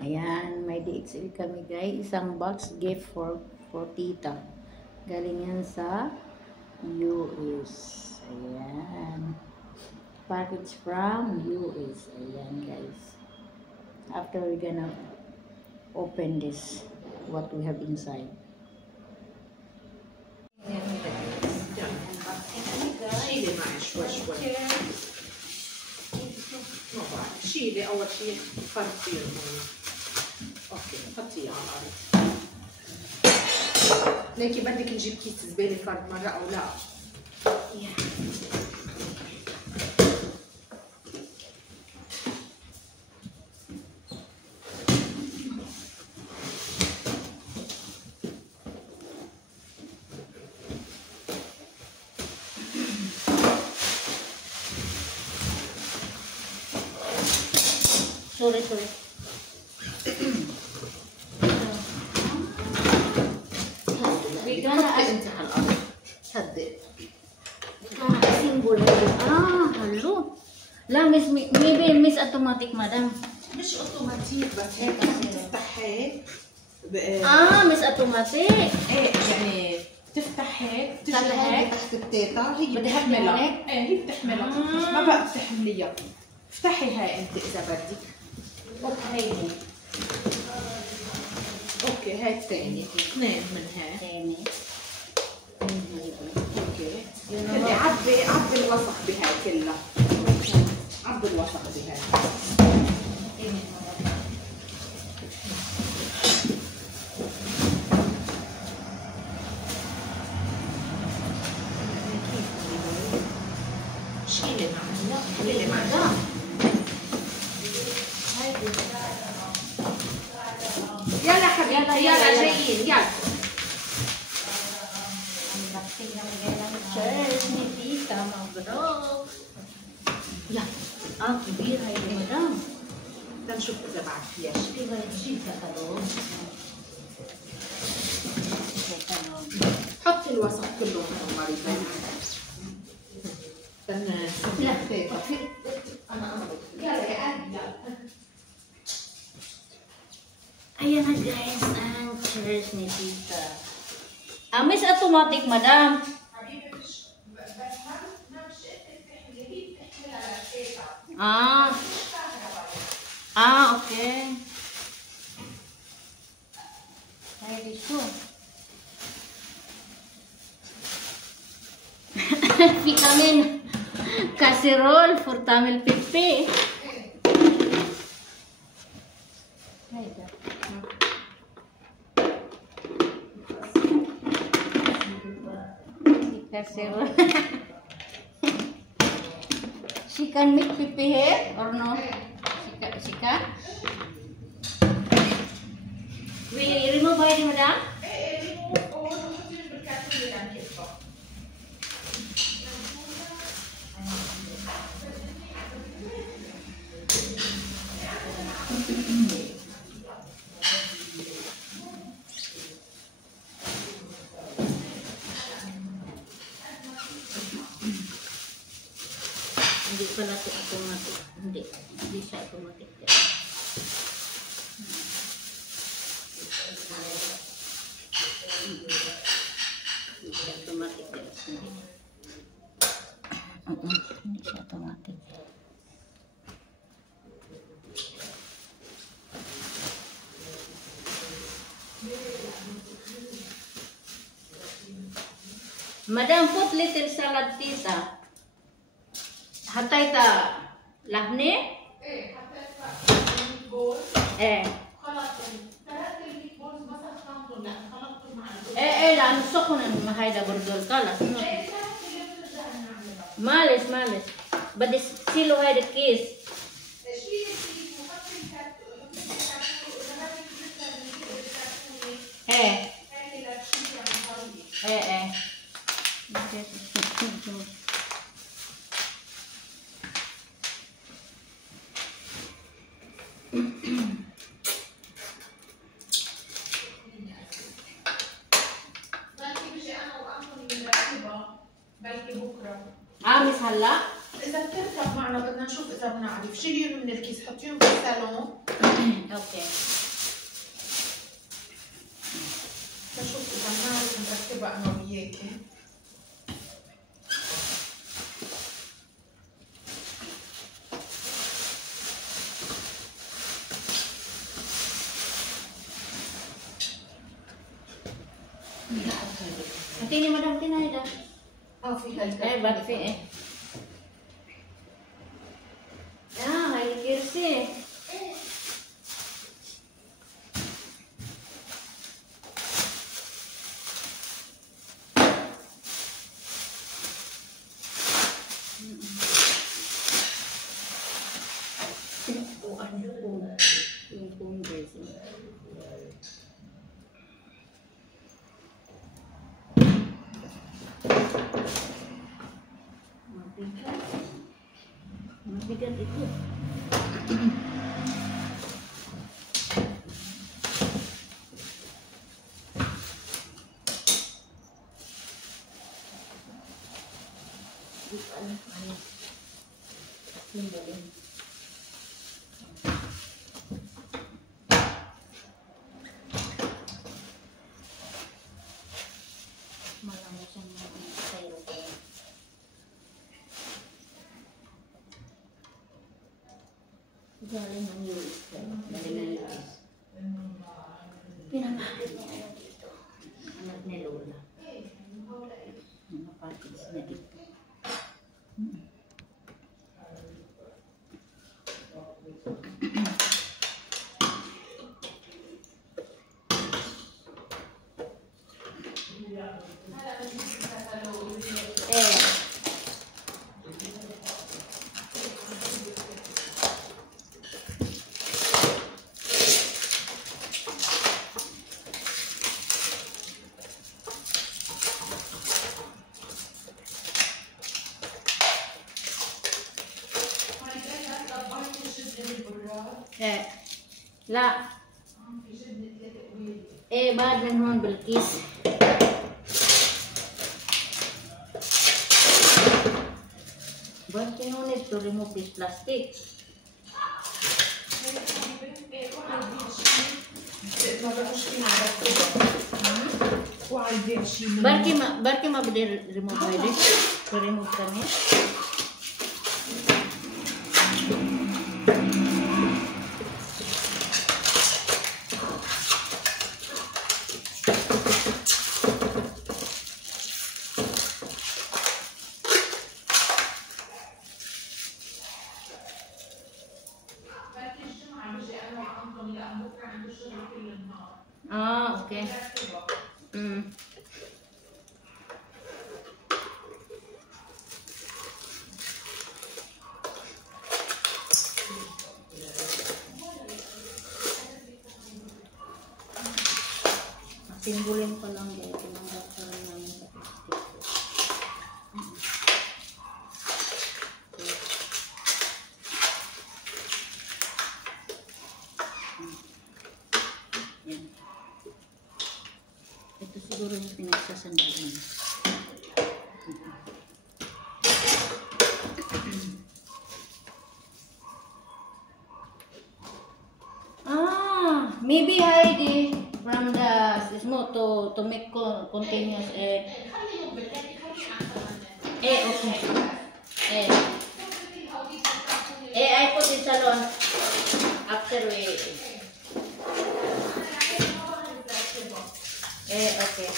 Ayan, may DXL kami guys. Isang box gift for tita. Galing yan sa US. Ayan. Package from US. Ayan guys. After we're gonna open this, what we have inside. شيلي معي شوي شوي. ما بعرف شيلي أول شيء فرطي المي. أوكي حطيه على الأرض. ليكي بدك نجيب كيس زبالة فرد مرة أو لا؟ Sorry. انت على الأرض. هدي. Symbol. Hello. لا مش automatic madam. مش اوتوماتيك بس هيك تفتح هيك. مش automatic. ايه يعني تفتح هيك تفتح هيك تحت التيتا هي بتحملها. ايه هي بتحملها. ما بقى بتحمليها. افتحي هاي انت اذا بدك. اوكي هاي الثانية. اثنين من هاي. اوكي. عبي الوسخ بهاي كلها. عبي الوسخ بهاي. شيلي معي. يلا حبيبتي يلا جايين يلا. Cheers, ni tita, مبروك. يلا. كبير هاي مدام. تنشوف اذا بعد فيها شيء. كيف هتجيب كتالوج؟ حطي الوسط كله مريض. لا انا يلا يا قلبي. Ayan na guys, ang cheers ni tita. Miss automatic madam. Okay. Ready to. Vitamin casserole for Tamil Pipi. Casserole. She can make pipi here or no? She can? Will you remove by the madam? Hindi pala ito automatic. Hindi siya automatic. Hindi siya automatic. Hindi siya automatic. Madam, put little salad tita. Hatay ta lahne? حتى البول. خلاص ثلاث البول بس خلطتهم لا خلطتهم مع البول. لأنه سخن ما هيدا برضو خلاص. معلش بدي سيلو هيدا الكيس. بلكي بكره. مش هلا؟ اذا بتركب معنا بدنا نشوف اذا بنعرف شيلي من بالكيس حطيهم في الصالون. اوكي. بشوف اذا بنعرف نركبها انا وياكي. Hati ni madam tinay dah. في هالكرسي. Eh, bakit eh? Ah, hay kirsi. Yung guys. Mabigat itu. Bukan manis. Simbolin. Malam sama sayur. Galing ng US. Galing ng US. Pinamahal niya ano dito. Anak ni Lola. Mga package na dito. لا ايه بعد من هون بالكيس but you need to remove this plastic. Barki ma bede remove ini to remove kami. Oh, okay. Timbulin ko lang dito ng doktor namin sa plastic. Yan. Ito siguro yung pinagsasandalan. Maybe Heidi from the sismo to make continuous okay. I put in salon after we okay.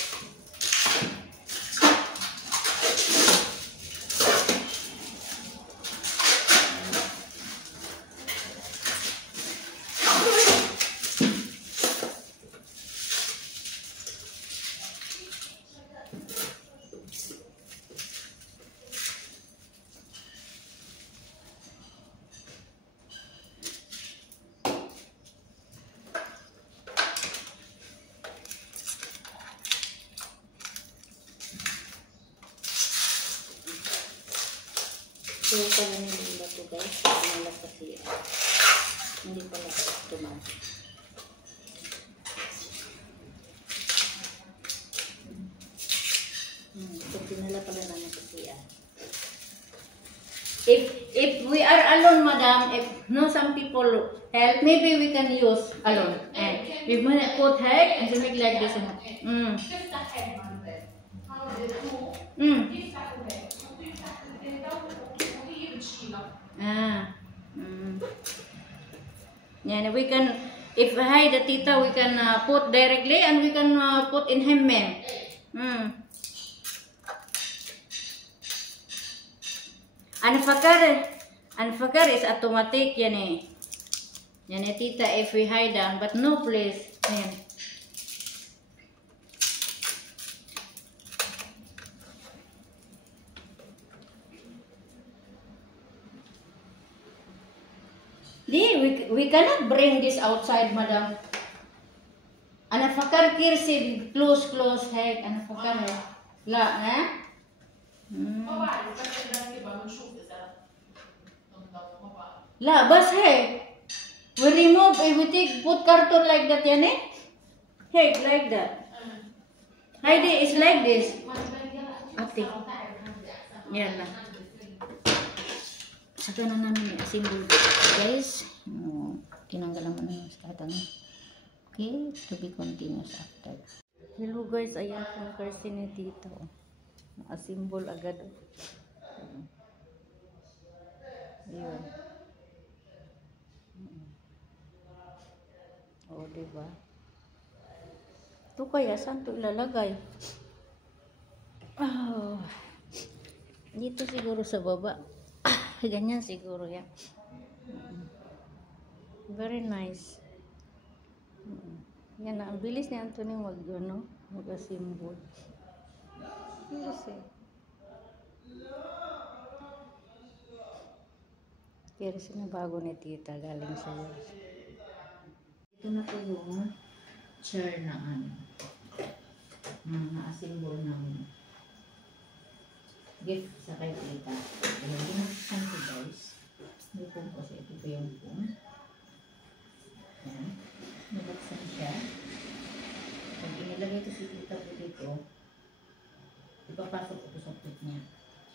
So, pala nila ito guys, pinalag kasi hindi pala automatic. So, pinala pala namin kasi if we are alone, madam, if no some people help, maybe we can use alone. And we might put head and to make like this. Ah. Yeah, we can, if hide the tita, we can put directly and we can put in hemme. Unfucker is automatic yan eh. Yan eh tita if we hide down, but no please. Yan. We cannot bring this outside, madam. Unfucker kirsi close head. Unfucker la eh. La, bas hey. We remove, we take, put carton like that, yan eh. Hey, like that. Heidi is like this. Ate. Yan lang. Saka na namin i-assemble. Guys, tinanggal naman na yung kata na. Okay, to be continuous after. Hello guys, ayan yung curtain dito. Na-assemble agad. Ayun. O, diba? Ito kaya, saan ito ilalagay? Oh. Dito siguro sa baba. Ganyan siguro yan. Very nice. Yan na, ang bilis ni Anthony mag-assemble. Bilis eh. Pero sinabago ni tita, galing sa US. Ito na po yung chair na na-assemble ng gift sa kay tita. Ayan, ginagasan ko guys. May pong kasi ito po yung pong. Ayan. Nabaksan siya. Pag inilagay ito si tita po dito, ipapasok ito sa puwet niya.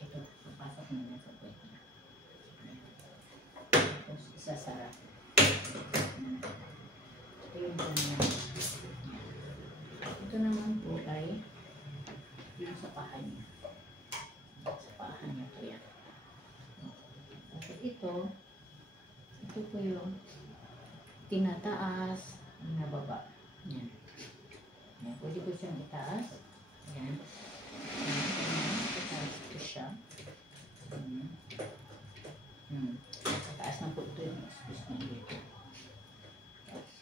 Ito, papasok na niya sa puwet niya. Tapos isasara. Ito yung pong niya. Ito naman po ay yung sa pahan niya. Sa pahan niya po yan. Tapos ito po yung tinataas, nababa. Yan. Yan. Pwede ko siyang itaas. Yan. Itaas ko siya. Sa taas na po ito yung excuse na dito.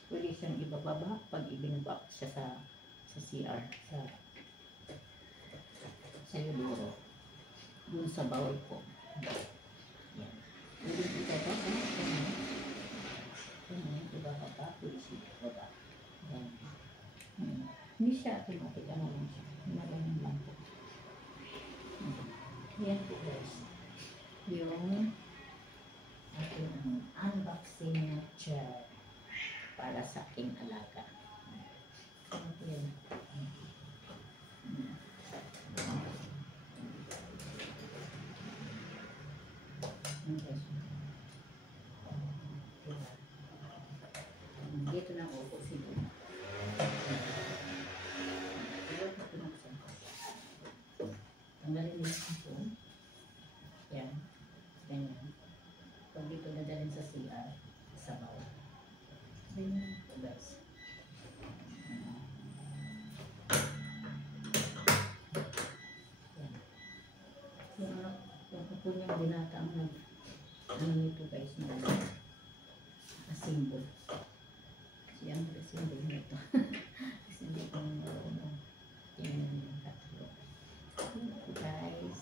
Pwede siyang ibababa pag ibinabak siya sa CR. Sa yuluro. Dun sa bawal po. Yan. Pwede ito ba? Ibababa. Pwede siya ibababa. Yan. Hindi siya automatic. Ano lang siya. Magaling lang po. Yan po guys. Yung aking unboxing na chair para sa aking alaga. Ano po yun? Dito na ako po siguro. Tanggalin din ito. Yan. Ganyan. Pag dito nadalhin sa CR, sa bawah. Ganyan ito guys. Yan. Yung po niyang binata ang ano nito guys na symbol. Yan ang symbol nito. Symbol ko ng tingnan yung tatlo. Guys.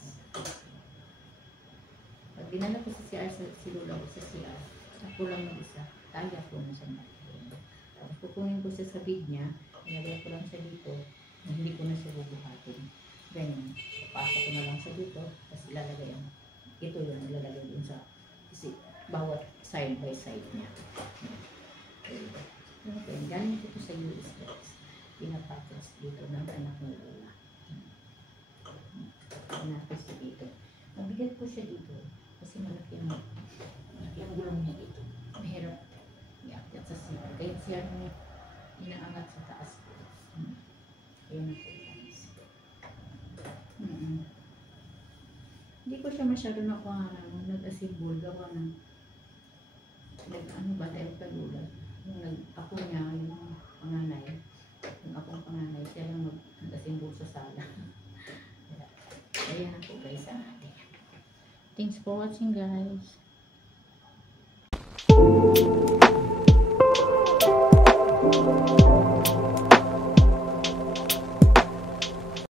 Pag dinala ko sa CR, si Lola ko sa CR, ako lang ng isa. Kaya ko na siya natin. Tapos kukunin ko siya sa bid niya, nilagay ko lang siya dito, na hindi ko na siya bubuhatin. Ganyan. Papasok ko na lang siya dito, tapos ilalagay ang, ito yung ilalagay dun sa, kasi bawat side by side niya. Okay, galing ko sa US guys. Pinapackage dito ng anak ng Lola. Pinapis siya dito. Mabigat po siya dito. Kasi malaki ang gulong niya dito. Mahirap iakyat sa CR. Kaya siya inaangat sa taas ko. Ayan na po guys. Hindi ko siya masyado nakuha nung nag-assemble. Gawa ng ano ba tayo kagulat. Yung ako niya, yung panganay. Yung akong panganay, siya lang nag-assemble sa sala. Ayan na po guys. Thanks for watching guys.